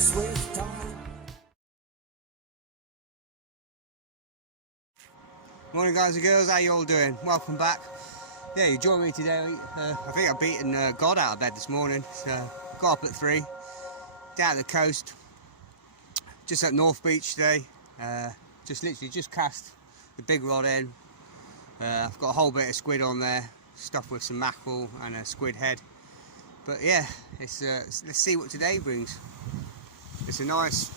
just waste time. Morning guys and girls, how you all doing? Welcome back. Yeah, you join me today. I think I've beaten God out of bed this morning. So got up at 3, down the coast, just at North Beach today. Just literally just cast the big rod in. I've got a whole bit of squid on there, stuffed with some mackerel and a squid head. But yeah, let's see what today brings. It's a nice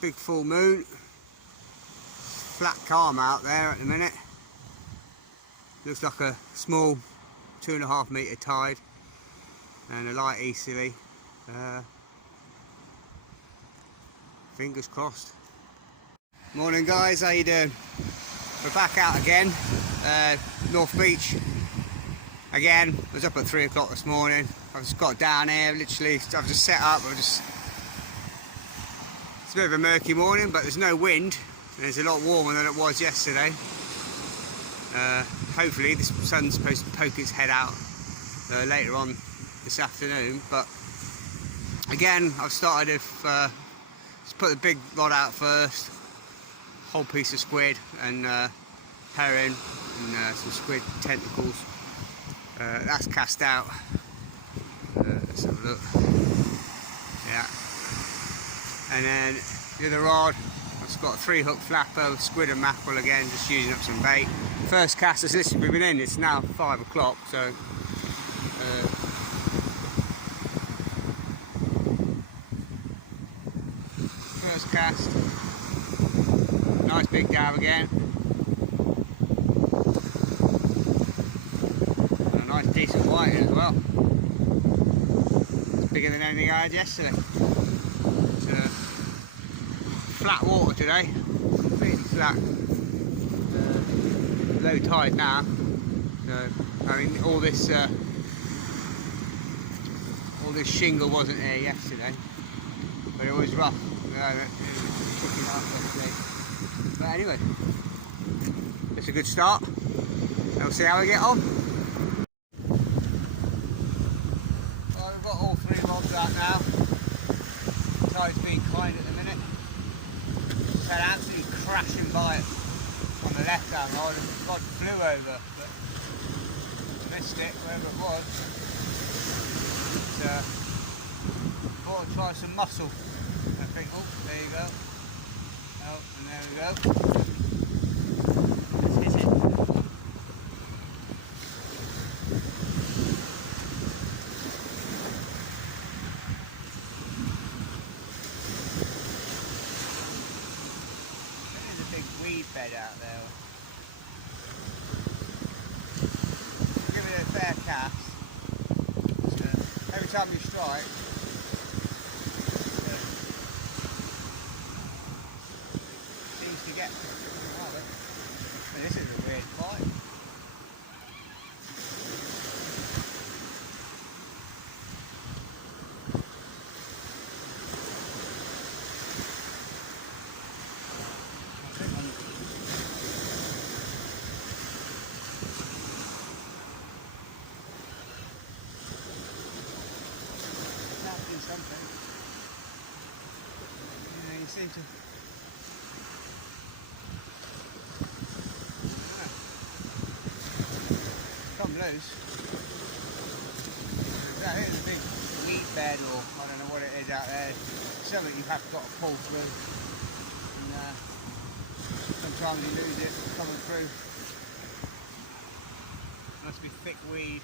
big full moon, flat calm out there at the minute. Looks like a small 2.5 metre tide and a light easterly. Fingers crossed. Morning guys, how you doing? We're back out again, North Beach. Again, I was up at 3 o'clock this morning. I've just got down here, literally, I've just set up, it's a bit of a murky morning, but there's no wind, and it's a lot warmer than it was yesterday. Hopefully the sun's supposed to poke its head out later on this afternoon, but again, I've started just put the big rod out first, whole piece of squid and herring and some squid tentacles. That's cast out. Let's have a look. Yeah. And then the other rod, I've just got a 3-hook flapper with squid and mackerel again, just using up some bait. First cast has literally been in, it's now 5 o'clock, so first cast, nice big dab again. And a nice decent white as well. It's bigger than anything I had yesterday. It's flat water today, completely flat. Low tide now, so I mean all this shingle wasn't here yesterday, but it was rough. But anyway, it's a good start. We'll see how we get on. Well, we've got all 3 rods out now. The tide's being kind at the minute. It's had absolutely crashing by it on the left hand rod, and the rod flew over, but missed it wherever it was. Thought I'd try some mussel. I think, oh, there you go. Oh, and there we go. Let's hit it. There's a big weed bed out there. Give it a fair cast. Every time you strike, seems to get. This is a weird bite. Something. Yeah, you seem to. Come loose. That is a big weed bed, or I don't know what it is out there. Something you have got to pull through. And sometimes you lose it coming through. Must be thick weed.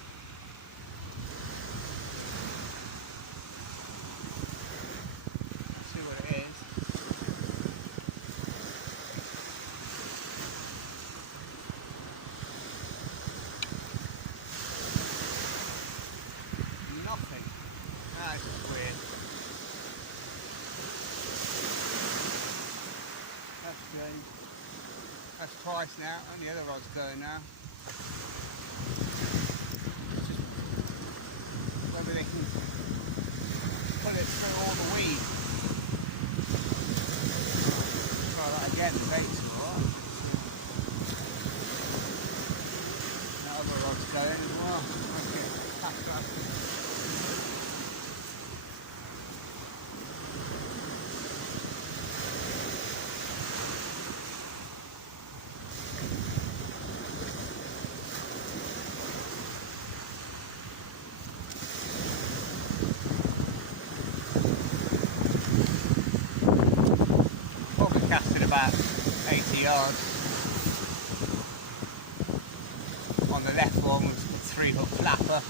That's weird. That's strange. That's twice now, and the other rod's going now. It's just whether they can pull it through all the weed. Try that again, the bait's alright. That other rod's going as well. Okay, 30 yards. On the left one was a 3-hook flapper.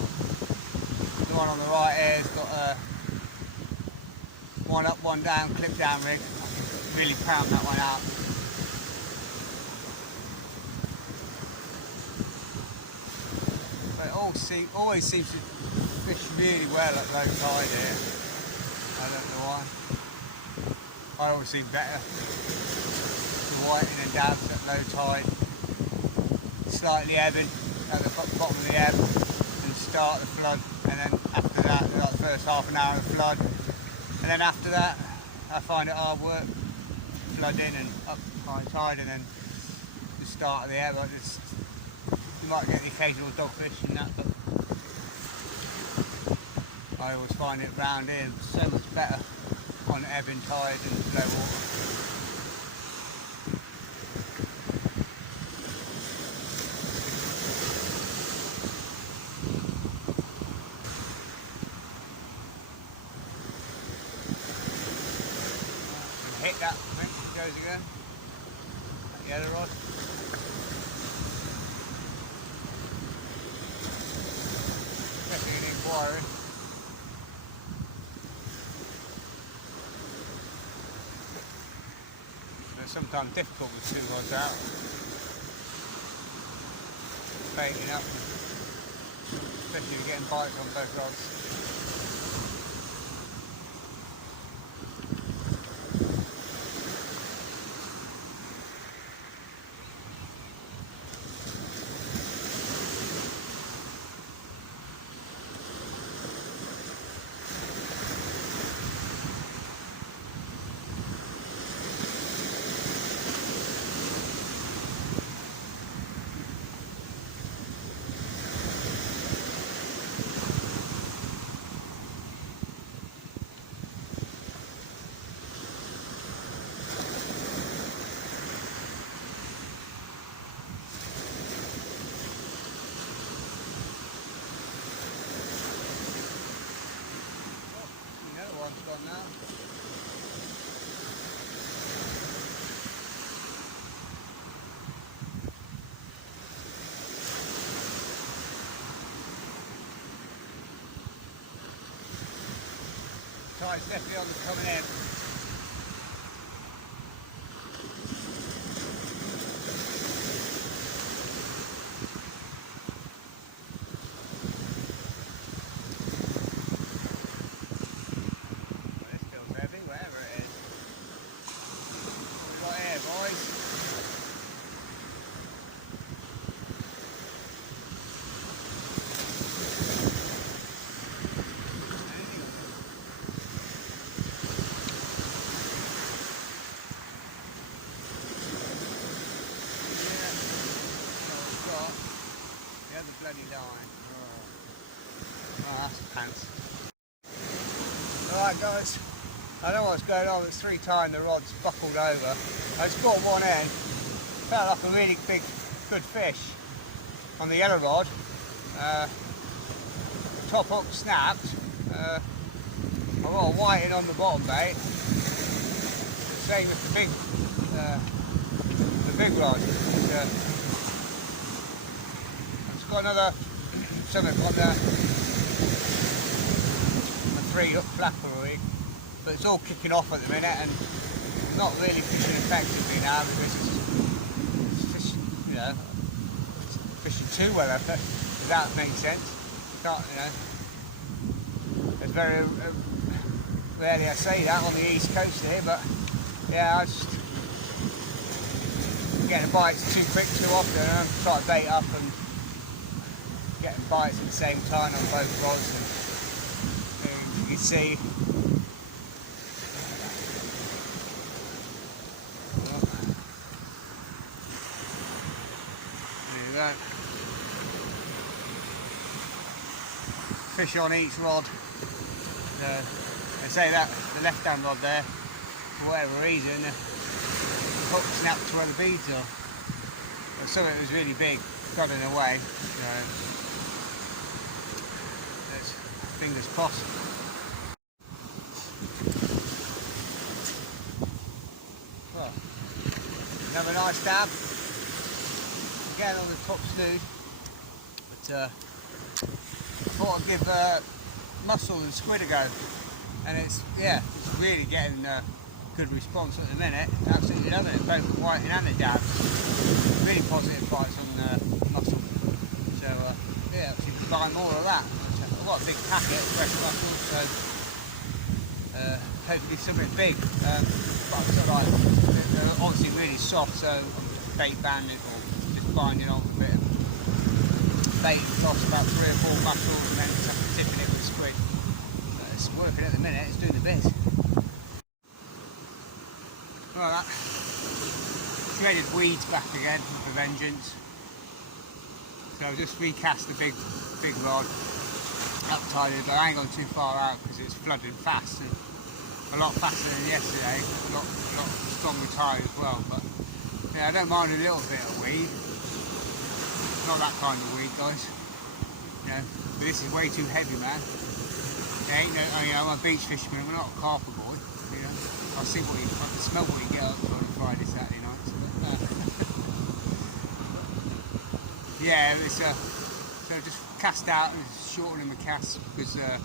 The one on the right here has got a one up, one down, clip down rig. I can really pound that one out. But it always seems to fish really well at low tide here. I don't know why. I always see better the whiting and dabs at low tide, slightly ebbing at the bottom of the ebb and start the flood, and then after that, like the first half an hour of flood, and then after that I find it hard work flooding and up high tide, and then the start of the ebb. You might get the occasional dogfish and that, but I always find it round here so much better on ebbing tide and low water. Hit that, I think it goes again. That yellow rod. Especially an inquiry. It's sometimes difficult with 2 rods out. Baiting up, especially if you're getting bites on both rods. One's gone now. Tide's definitely on the coming in. Bloody line. Oh, that's pants. Alright guys, I know what's going on. It's 3 times the rod's buckled over. I just got one end. Felt like a really big, good fish on the yellow rod. Top hook snapped. I got a whiting on the bottom bait. The same as the big rod. Got another something on the 3-hook flapper rig, but it's all kicking off at the minute and not really fishing effectively now because it's just, you know, it's fishing too well, if that makes sense. Can't, you know, it's very rarely I say that on the east coast here, but yeah, I just getting bites too quick too often, and I'm trying to bait up and getting bites at the same time on both rods, and you can see there you go, fish on each rod. I say that the left hand rod there, for whatever reason, the hook snapped to where the beads are, but something was really big got in the way. Fingers crossed. Well, Have a nice dab. Again on the top snood. But I thought I'd give mussel and squid a go. And it's really getting a good response at the minute. Absolutely loving it, both the whiting and the dab. Really positive bites on mussel. So yeah, actually buy more of that. I've got a big packet of fresh mussel, so hopefully something big. But sort of like, they're obviously really soft, so I'm just bait banding or just binding on a bit of bait, toss about 3 or 4 mussels and then tipping it with squid. It's working at the minute, it's doing the bit. Well, that shredded weeds back again with a vengeance. So I've just recast the big rod, uptided, but I ain't gone too far out because it's flooding fast, and a lot faster than yesterday, a lot stronger tide as well. But yeah, I don't mind a little bit of weed. Not that kind of weed, guys. You know, but this is way too heavy, man. There ain't no, I'm a beach fisherman, we're not a carper boy. You know, I can smell what you get up to on a Friday, Saturday night. Yeah, it's so just cast out and shortening the cast because the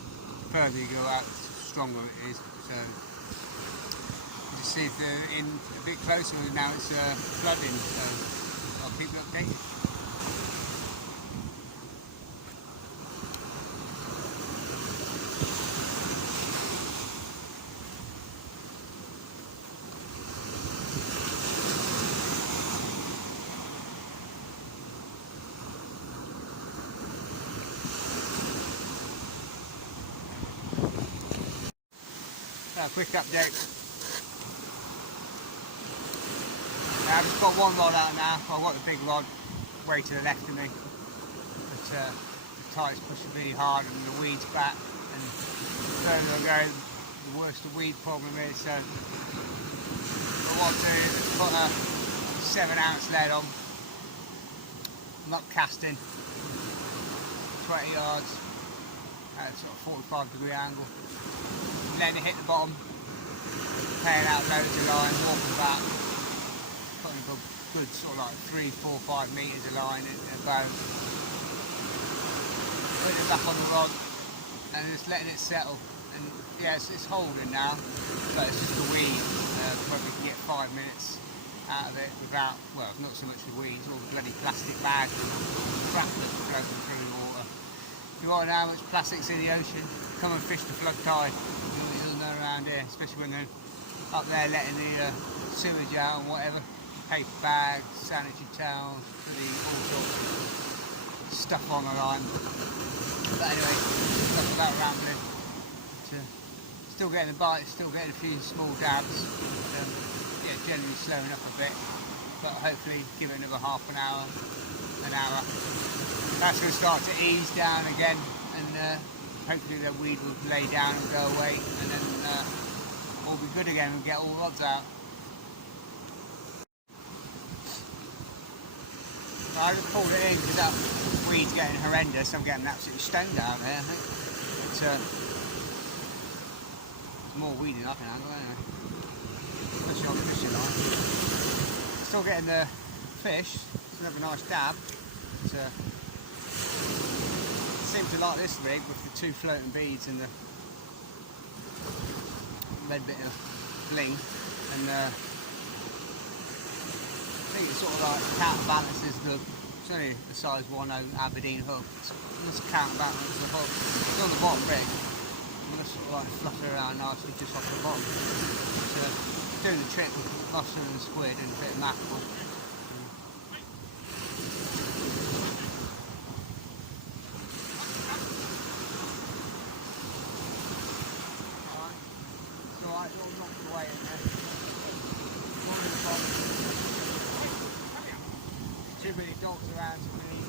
further you go out, the stronger it is. So just see if they're in a bit closer. Now it's flooding, so I'll keep you updated. Quick update. I've just got one rod out now. I've got the big rod way to the left of me. But the tide's pushing really hard and the weed's back. And the further I go, the worse the weed problem is. So what I'll do is put a 7-ounce lead on. I'm not casting. 20 yards at a sort of 45-degree angle. Letting it hit the bottom, paying out loads of line, walking back, putting a good sort of like 3, 4, 5 metres of line in a bow, putting it back on the rod and just letting it settle. And yeah, it's holding now, but it's just the weed. Probably can get 5 minutes out of it without, well, not so much the weeds, all the bloody plastic bags and crap that's floating through the water. If you want to know how much plastic's in the ocean, come and fish the flood tide. You'll know around here, especially when they're up there letting the sewage out and whatever. Paper bags, sanitary towels, all sorts of stuff on the line. But anyway, enough about rambling. Still getting the bites, still getting a few small dabs. Yeah, generally slowing up a bit, but hopefully give it another half an hour. That's going to start to ease down again, and hopefully the weed will lay down and go away, and then all be good again and get all the rods out. So I just pulled it in because that weed's getting horrendous. I'm getting absolutely stoned out there, I think. It's more weed than I can handle anyway. Especially on the fishing line. Still getting the fish, still have a nice dab. But, seem to like this rig with the 2 floating beads and the red bit of bling, and I think it sort of like counterbalances it's only the size 1/0 Aberdeen hook. It's counterbalances the hook. It's on the bottom rig. I'm going to sort of like fluff it around nicely just off the bottom. It's doing the trick with mussel and squid and a bit of mackerel. Too many dogs around to really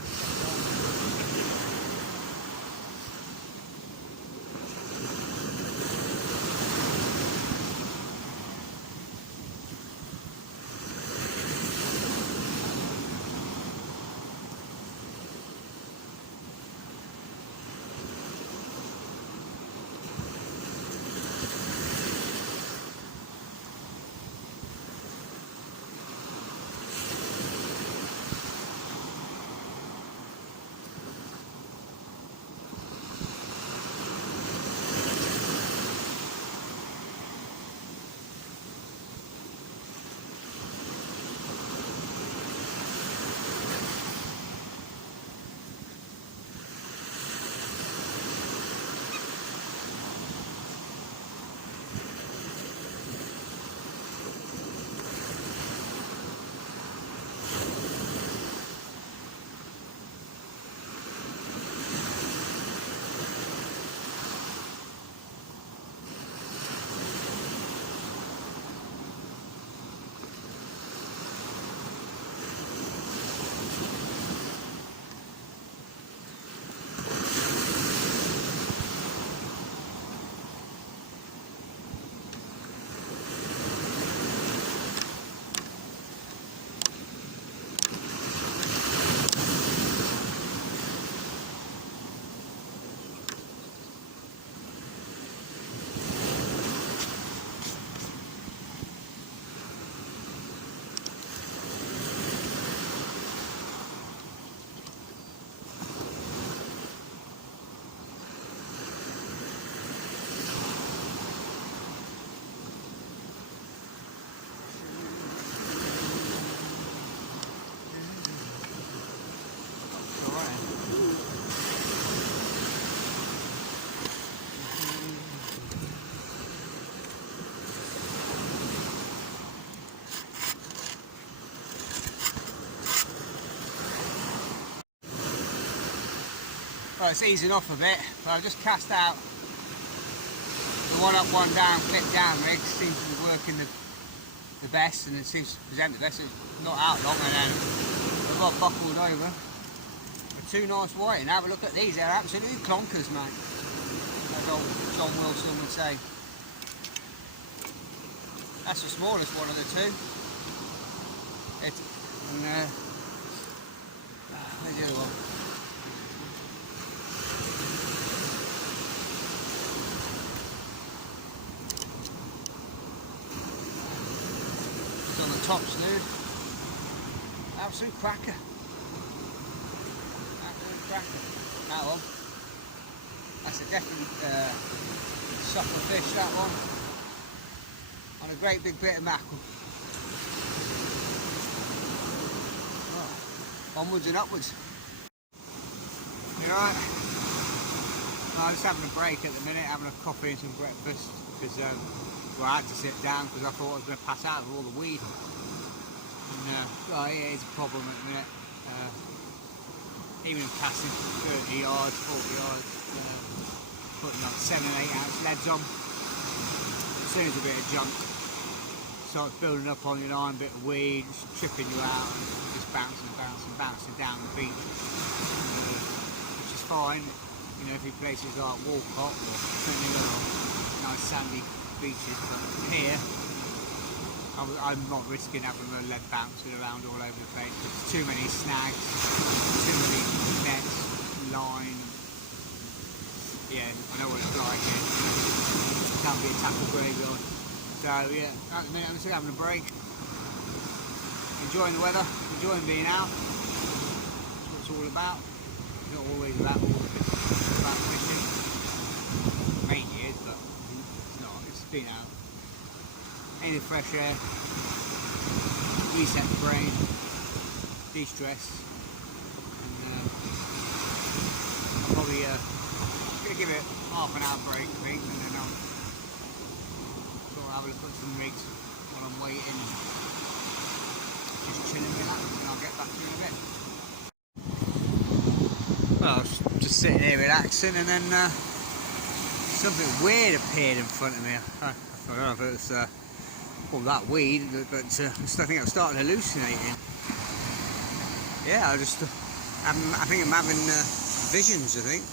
Well, it's easing off a bit, but I've just cast out the one up, one down, clip down rig. Seems to be working the best, and it seems to present the best. It's not out long, and then I've got buckled over with two nice white. And have a look at these, they're absolutely clonkers, mate. As old John Wilson would say. That's the smallest one of the two. Where's the other one? It's on the top snood. Absolute cracker. Absolute cracker. That one. That's a definite sucker fish, that one. On a great big bit of mackerel. Oh, onwards and upwards. You alright? I'm just having a break at the minute, having a coffee and some breakfast, because well, I had to sit down because I thought I was going to pass out with all the weed. And well, it is a problem at the minute. Even passing 30 yards, 40 yards, putting like 7 and 8 ounce leads on. As soon as a bit of junk starts building up on your line, a bit of weed, just tripping you out, and just bouncing down the beach, which is fine, you know, if you places like Walcott or certainly other nice sandy beaches, but here I'm not risking having a lead bouncing around all over the place because there's too many snags, too many nets, line. Yeah, I know what it's like here. It can be a tackle graveyard. So yeah, at the minute I'm still having a break. Enjoying the weather, enjoying being out. That's what it's all about. It's not always about all the fishing. It's about fishing. Mainly is, but it's not. It's being out. In the fresh air. Reset the brain. De-stress. And I'll probably gonna give it half an hour break, I think, and then I'll sort of have a look at some rigs while I'm waiting, just chilling, relaxing, and I'll get back to you in a bit. Well, I was just sitting here relaxing, and then something weird appeared in front of me. I don't know if it was all that weed, but I think I started hallucinating. Yeah, I think I'm having visions, I think.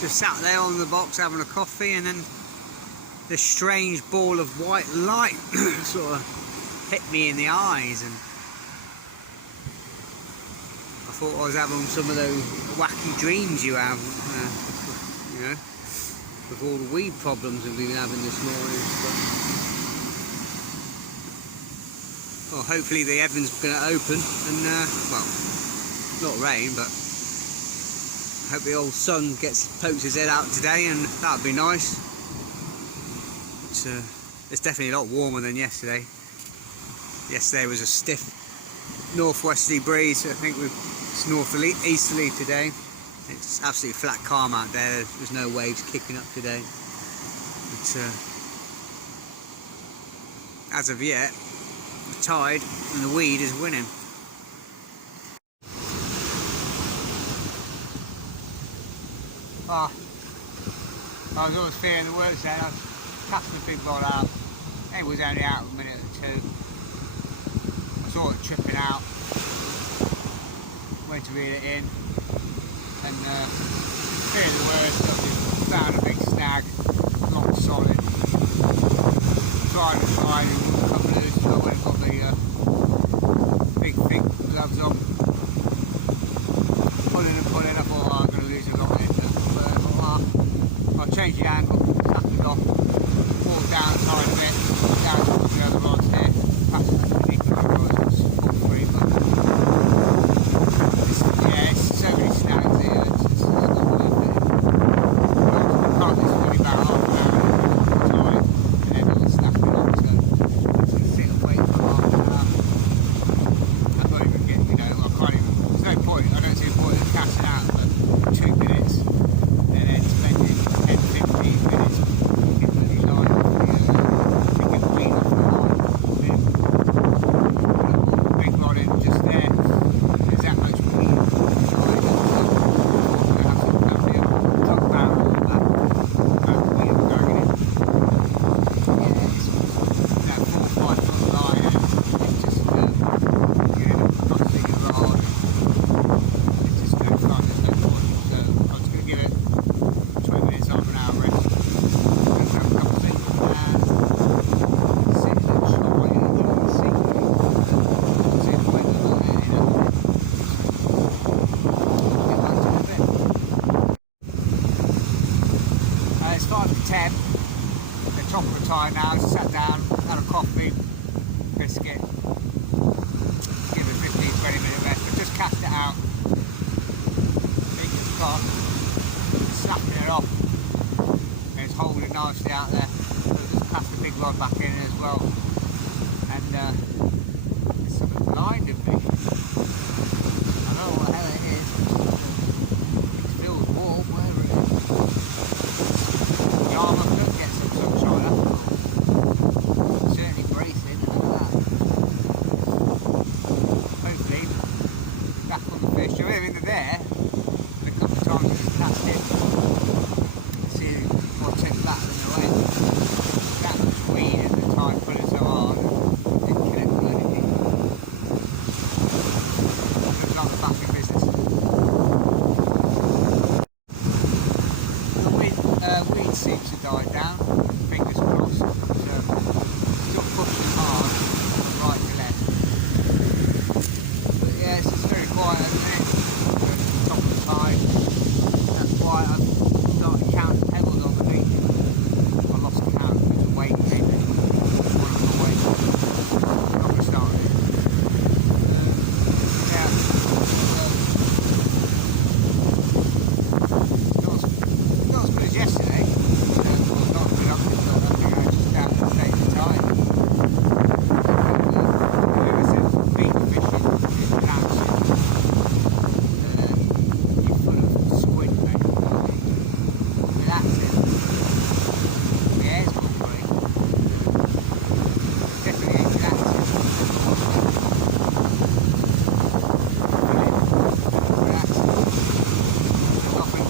Just sat there on the box having a coffee, and then this strange ball of white light sort of hit me in the eyes, and I thought I was having some of those wacky dreams you have, you know, with all the weed problems we've been having this morning. But, well, hopefully the heavens are going to open, and well, not rain, but I hope the old sun pokes his head out today, and that would be nice. It's definitely a lot warmer than yesterday. Yesterday was a stiff northwesterly breeze. I think it's northeasterly today. It's absolutely flat calm out there. There's no waves kicking up today. But as of yet, the tide and the weed is winning. Oh, I was always fearing the worst then. I was casting the big rod out. It was only out a minute or two. I saw it tripping out. Went to reel it in. And fearing the worst. I found a big snag. Not solid. Tried and tried and wouldn't come loose. So I went and got the big thick gloves on. Pulling. I thought, oh, I'm going to lose a lot of it. I'll change the angle, snap it off, walk down a tiny bit, down towards the other rods here, past underneath the rods, it's all free, but yeah, it's so many snags here, it's not worth it. Can't just worry about half an hour time, and then it'll snap it off, so I'm just sit and wait for half an hour. I can't even get, you know, there's no point, I don't see a point in casting out for 2 minutes. And then spending 10-15 minutes picking bloody line, picking the weed off the line. 10, the top of the time now. Just sat down, had a coffee, biscuit, give it 15-20 minute rest, but just cast it out. Fingers crossed, snapping it off, and it's holding nicely out there. So just cast the big rod back in as well, and there's something blinding me. I don't know what the hell it is. It's filled with warm, whatever it is. Yarmouth does get some sunshine, that's cool. Certainly bracing, look at that. Hopefully, back on the fish. I mean, they're there. A couple of times it's cast in. See what takes back than the way. That much weed at the time, pulling so hard. Didn't kill it for anything. Looks like we're back in business. The weed seems to die down, fingers crossed. So, still pushing hard from right to left. But yeah, it's just very quiet at the minute. Top of the tide. That's why I've started counting pebbles on the beach. I lost count because of weight maybe. One of the weight. I'm not going to start it. Yeah. Not as good as yesterday. Well, not as good up to nothing. I just down to the state of the tide. Whoever said big fishing is relaxing. You're full of squid, mate. Relaxing. The air's not great. Definitely ain't relaxing. Relaxing. Nothing.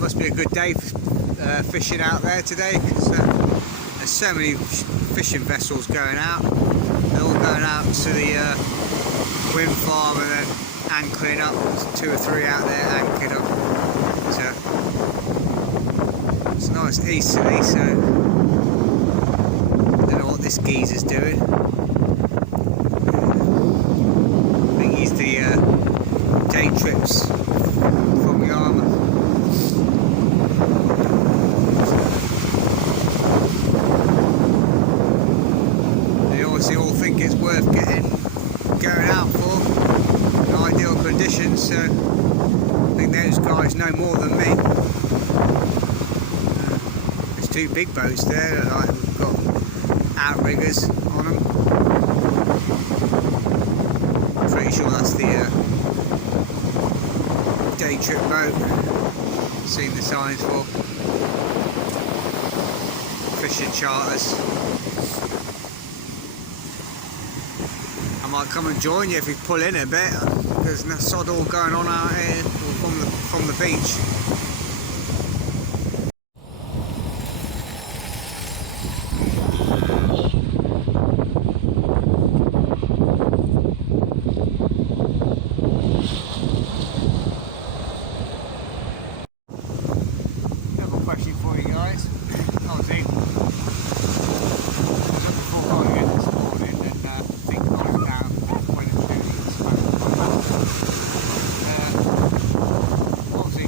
Must be a good day for fishing out there today, because there's so many fishing vessels going out. They're all going out to the wind farm and then anchoring up. There's 2 or 3 out there anchored up. So it's nice easterly, so this geezer's doing. I think he's the day trips from Yarmouth. They obviously all think it's worth going out for in ideal conditions, so I think those guys know more than me. There's two big boats there that we've got outriggers on them. Pretty sure that's the day trip boat. Seen the signs for fishing charters. I might come and join you if we pull in a bit. There's no sod all going on out here from the beach. Another question for you guys. Obviously, I was up before going in this morning and I think I was down when it's doing obviously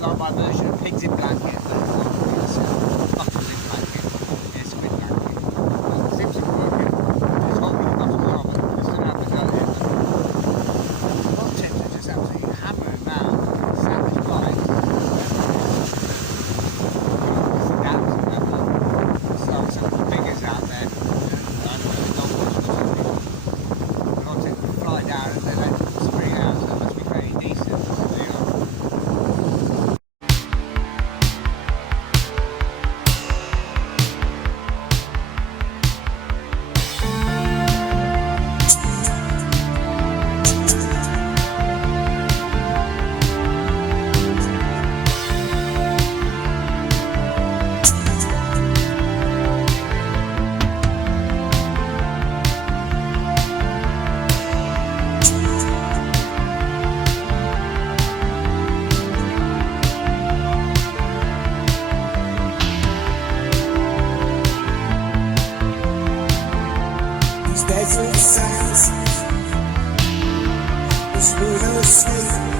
like my version of pigs in blanket, but it's butters in blanket. It's squid blanket. It seems to be working. It's holding the bottom of it. I still have to go in. A lot of tips are just absolutely hammering down. Savage bites. So some of the biggers out there, I don't know, not much. A lot of tips fly down and then they spring out, so it must be very decent. There you are. Desert sands, this will escape.